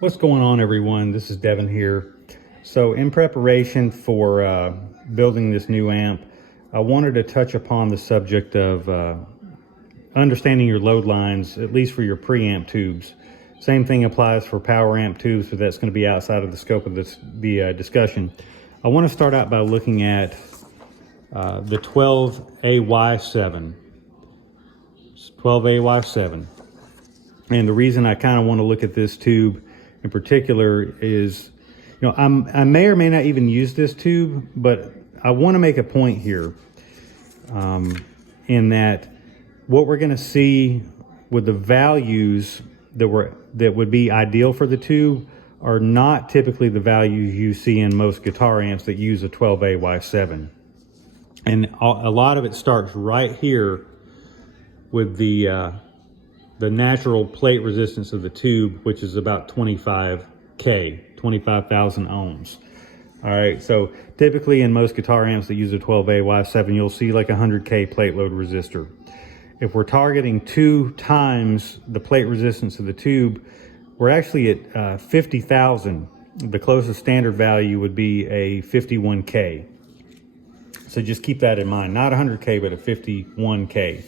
What's going on, everyone? This is Devin here. So in preparation for building this new amp, I wanted to touch upon the subject of understanding your load lines, at least for your preamp tubes. Same thing applies for power amp tubes, but that's going to be outside of the scope of the discussion. I want to start out by looking at the 12AY7. 12AY7. And the reason I kind of want to look at this tube in particular is, I may or may not even use this tube, but I want to make a point here in that what we're going to see with the values that would be ideal for the tube are not typically the values you see in most guitar amps that use a 12AY7. And a lot of it starts right here with the natural plate resistance of the tube, which is about 25K, 25,000 ohms. All right, so typically in most guitar amps that use a 12AY7, you'll see like a 100K plate load resistor. If we're targeting 2 times the plate resistance of the tube, we're actually at 50,000. The closest standard value would be a 51K. So just keep that in mind, not 100K, but a 51K.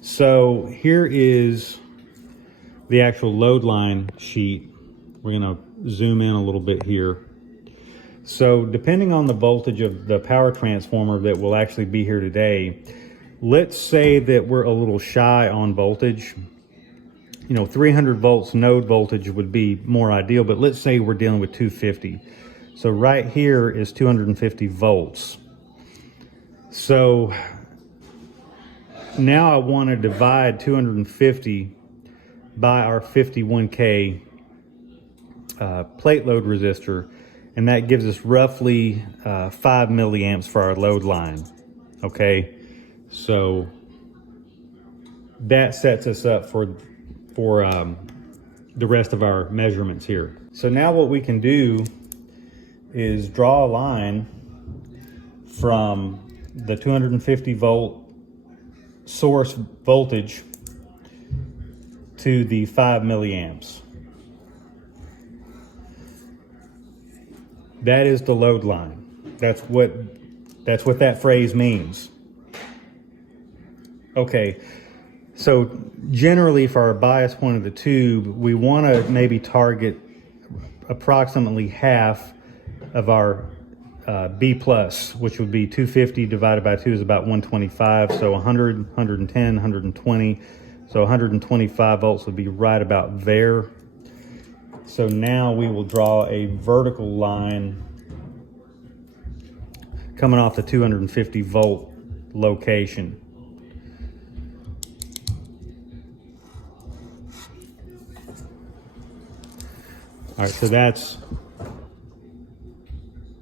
So here is the actual load line sheet. We're going to zoom in a little bit here. So depending on the voltage of the power transformer that will actually be here today, let's say that we're a little shy on voltage. 300 volts node voltage would be more ideal, but let's say we're dealing with 250. So right here is 250 volts. So now I want to divide 250 by our 51K plate load resistor, and that gives us roughly 5 milliamps for our load line. Okay, so that sets us up for the rest of our measurements here. So now what we can do is draw a line from the 250 volt source voltage to the 5 milliamps. That is the load line. That's what that phrase means. Okay, so generally for our bias point of the tube, we want to maybe target approximately half of our B plus, which would be 250 divided by 2 is about 125, so 100, 110, 120, so 125 volts would be right about there. So now we will draw a vertical line coming off the 250 volt location. All right, so that's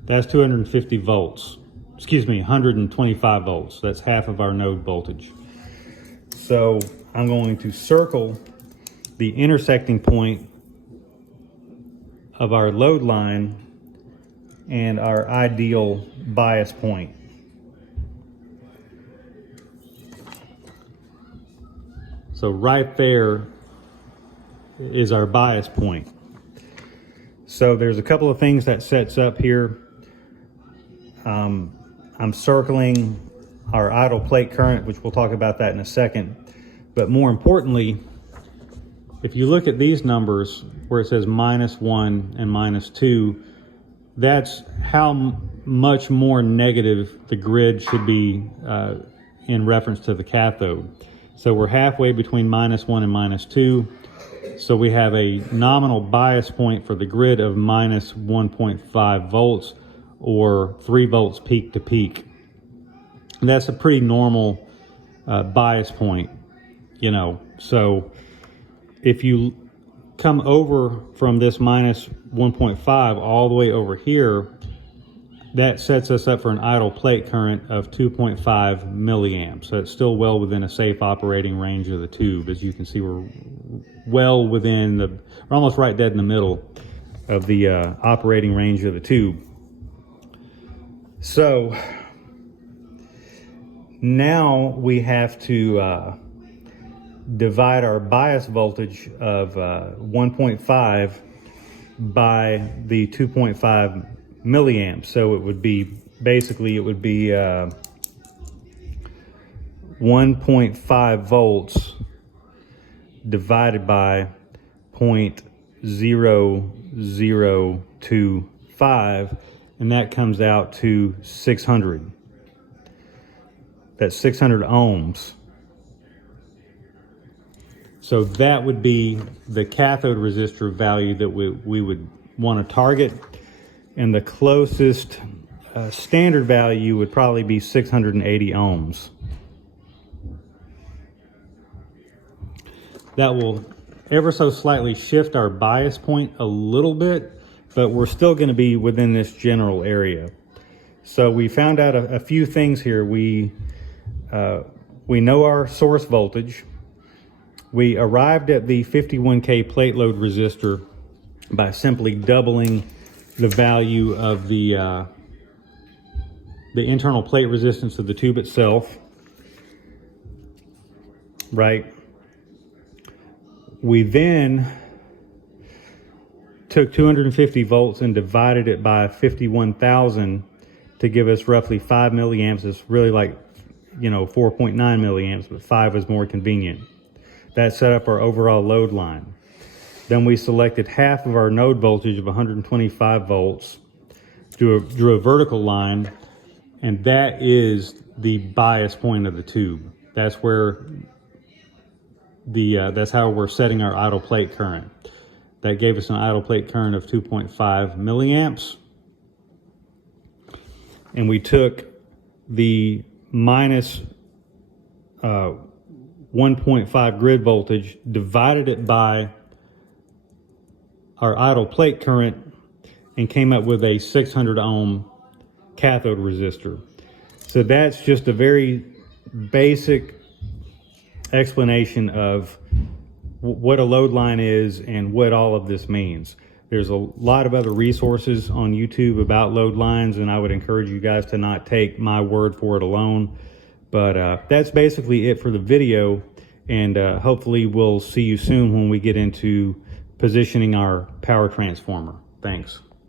250 volts. Excuse me, 125 volts. That's half of our node voltage. So I'm going to circle the intersecting point of our load line and our ideal bias point. So right there is our bias point. So there's a couple of things that sets up here. I'm circling our idle plate current, which we'll talk about that in a second. But more importantly, if you look at these numbers where it says -1 and -2, that's how much more negative the grid should be in reference to the cathode. So we're halfway between -1 and -2. So we have a nominal bias point for the grid of -1.5 volts or 3 volts peak to peak. And that's a pretty normal bias point, So if you come over from this -1.5 all the way over here, that sets us up for an idle plate current of 2.5 milliamps. So it's still well within a safe operating range of the tube. As you can see, we're well within we're almost right dead in the middle of the operating range of the tube. So now we have to divide our bias voltage of 1.5 by the 2.5 milliamps. So it would be, basically it would be 1.5 volts divided by 0.0025, and that comes out to 600. That's 600 ohms. So that would be the cathode resistor value that we would want to target. And the closest standard value would probably be 680 ohms. That will ever so slightly shift our bias point a little bit, but we're still going to be within this general area. So we found out a few things here. We know our source voltage. We arrived at the 51K plate load resistor by simply doubling the value of the internal plate resistance of the tube itself, right? We then took 250 volts and divided it by 51,000 to give us roughly 5 milliamps. It's really like, 4.9 milliamps, but 5 was more convenient. That set up our overall load line. Then we selected half of our node voltage of 125 volts, drew a vertical line, and that is the bias point of the tube. That's where that's how we're setting our idle plate current. That gave us an idle plate current of 2.5 milliamps. And we took the minus 1.5 grid voltage, divided it by our idle plate current, and came up with a 600 ohm cathode resistor. So that's just a very basic explanation of what a load line is and what all of this means. There's a lot of other resources on YouTube about load lines, and I would encourage you guys to not take my word for it alone. But that's basically it for the video, and hopefully we'll see you soon when we get into positioning our power transformer. Thanks.